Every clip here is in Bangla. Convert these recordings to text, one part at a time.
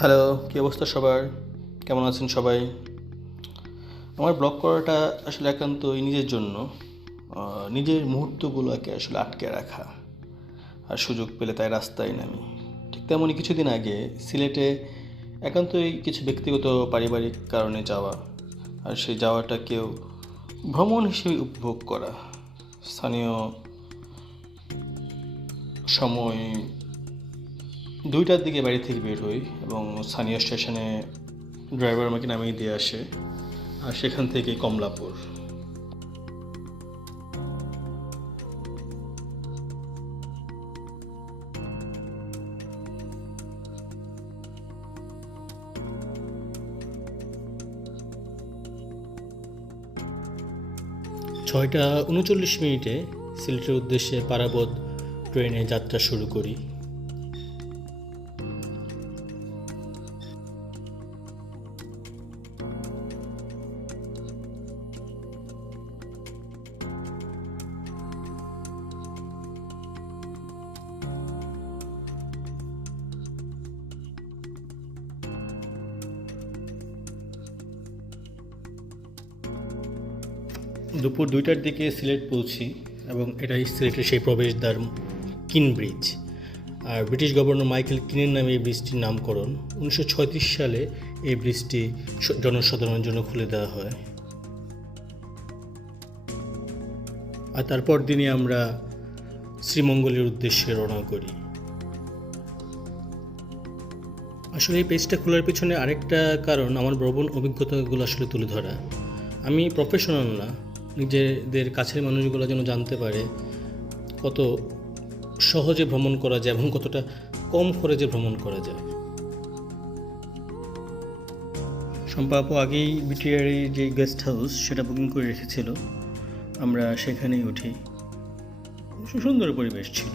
হ্যালো, কী অবস্থা সবার? কেমন আছেন সবাই? আমার ব্লগ করাটা আসলে একান্তই নিজের জন্য। নিজের মুহূর্তগুলোকে আসলে আটকে রাখা। আর সুযোগ পেলে তাই রাস্তায় নামি। ঠিক তেমনই কিছুদিন আগে সিলেটে একান্তই কিছু ব্যক্তিগত পারিবারিক কারণে যাওয়া আর সেই যাওয়াটাকেও ভ্রমণ হিসেবে উপভোগ করা। স্থানীয় সময় দুইটার দিকে বাড়ি থেকে বের হই এবং স্থানীয় স্টেশনে ড্রাইভার আমাকে নামিয়ে দিয়ে আসে আর সেখান থেকে কমলাপুর। ছয়টা উনচল্লিশ মিনিটে সিলেটের উদ্দেশ্যে পারাবত ট্রেনে যাত্রা শুরু করি। দুপুর দুইটার দিকে সিলেট পৌঁছি এবং এটাই সিলেটের সেই প্রবেশদ্বার কিন ব্রিজ। আর ব্রিটিশ গভর্নর মাইকেল কিনের নামে এই ব্রিজটির নামকরণ। উনিশশো সালে এই ব্রিজটি জনসাধারণের জন্য খুলে দেওয়া হয়। আর তারপর দিনই আমরা শ্রীমঙ্গলের উদ্দেশ্যে রওনা করি। আসলে এই পেজটা খোলার পিছনে আরেকটা কারণ, আমার ভ্রমণ অভিজ্ঞতাগুলো আসলে তুলে ধরা। আমি প্রফেশনাল না নিজেদের কাছের মানুষগুলো যেন জানতে পারে কত সহজে ভ্রমণ করা যায় এবং কতটা কম খরচে ভ্রমণ করা যায়। সম্পাপু আগেই বিটিআর যে গেস্ট হাউস সেটা বুকিং করে রেখেছিল। আমরা সেখানেই উঠি। সুন্দর পরিবেশ ছিল।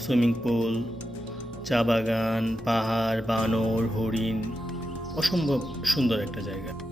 সুইমিং পুল চা বাগান, পাহাড়, বানর, হরিণ, অসম্ভব সুন্দর একটা জায়গা।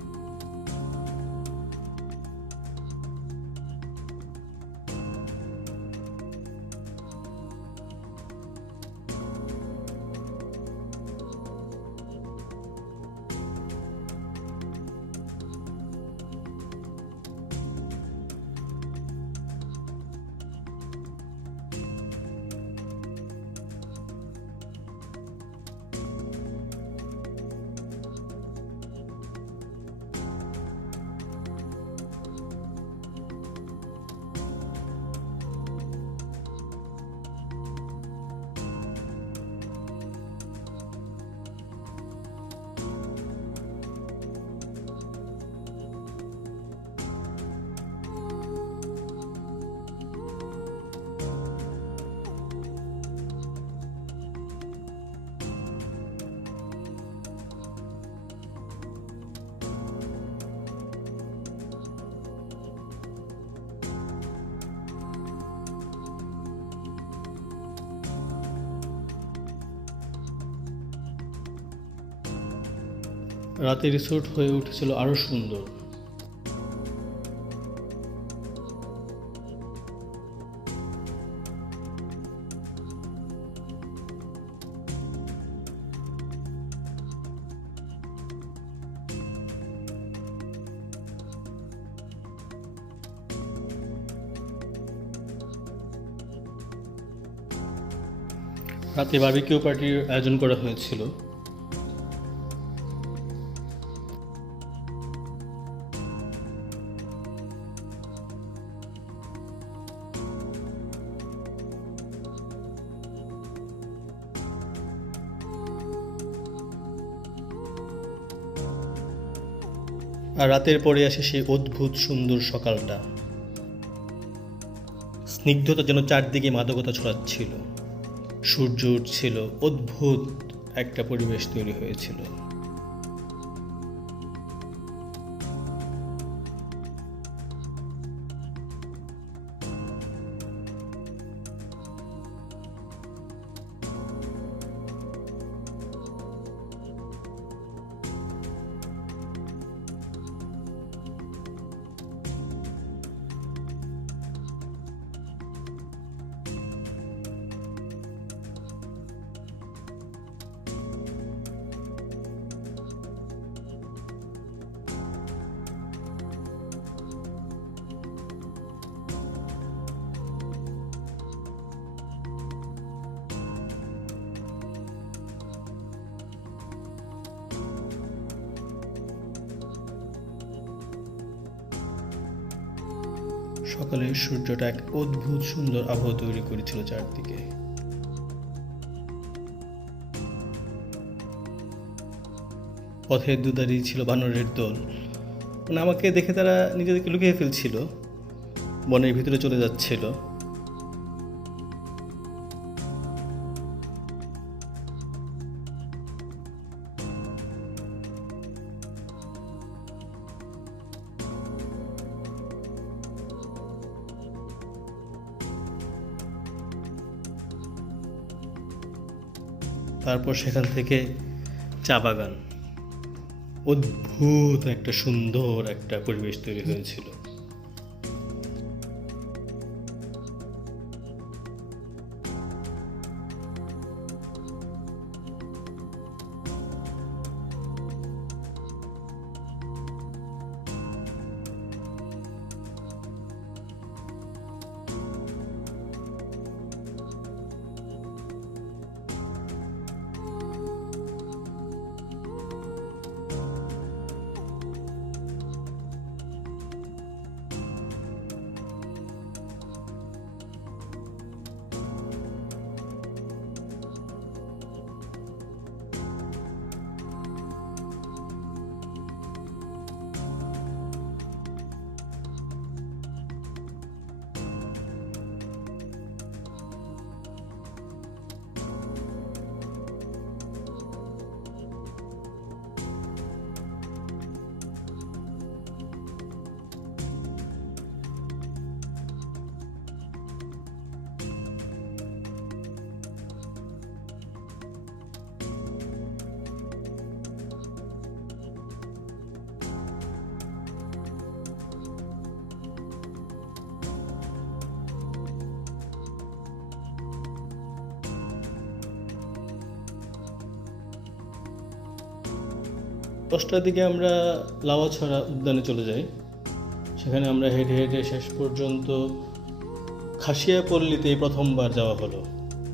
রাতে রিসোর্ট হয়ে উঠেছিল আরও সুন্দর। রাতে বার্বিকিউ পার্টির আয়োজন করা হয়েছিল। আর রাতের পরে আসে সেই অদ্ভুত সুন্দর সকালটা। স্নিগ্ধতা যেন চারদিকে মাদকতা ছড়াচ্ছিল। সূর্য উঠছিল, অদ্ভুত একটা পরিবেশ তৈরি হয়েছিল। সকালের সূর্যটা এক অদ্ভুত সুন্দর আবহাওয়া তৈরি করেছিল চারদিকে। পথের দুদারি ছিল বানরের দল। মানে আমাকে দেখে তারা নিজেদেরকে লুকিয়ে ফেলছিল। বনের ভিতরে চলে যাচ্ছিল। তারপর সেখান থেকে চা বাগান। অদ্ভুত একটা সুন্দর একটা পরিবেশ তৈরি হয়েছিল। দশটার দিকে আমরা লাওয়াছড়া উদ্যানে চলে যাই। সেখানে আমরা হেঁটে হেঁটে শেষ পর্যন্ত খাসিয়াপল্লীতে প্রথমবার যাওয়া হলো।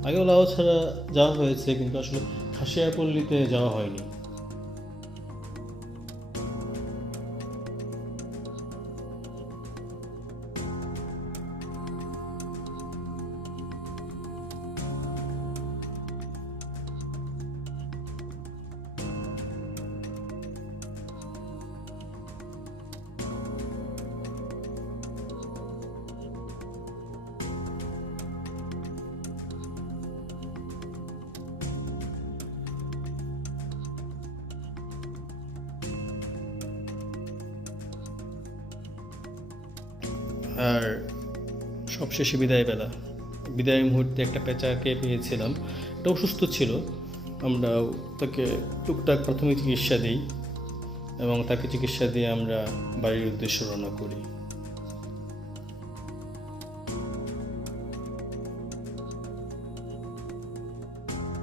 আগেও লাওয়াছড়া যাওয়া হয়েছে, কিন্তু আসলে খাসিয়াপল্লীতে যাওয়া হয়নি। আর সবশেষে বিদায় বেলা বিদায়ের মুহূর্তে একটা পেঁচাকে পেয়েছিলাম। এটা অসুস্থ ছিল। আমরা তাকে টুকটাক প্রাথমিক চিকিৎসা দিই এবং তাকে চিকিৎসা দিয়ে আমরা বাড়ির উদ্দেশ্য রওনা করি।